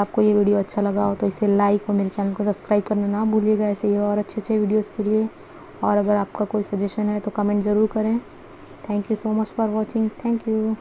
आपको ये वीडियो अच्छा लगा हो तो इसे लाइक और मेरे चैनल को सब्सक्राइब करना ना भूलिएगा ऐसे ही और अच्छे वीडियोज़ के लिए। और अगर आपका कोई सजेशन है तो कमेंट ज़रूर करें। Thank you so much for watching. Thank you.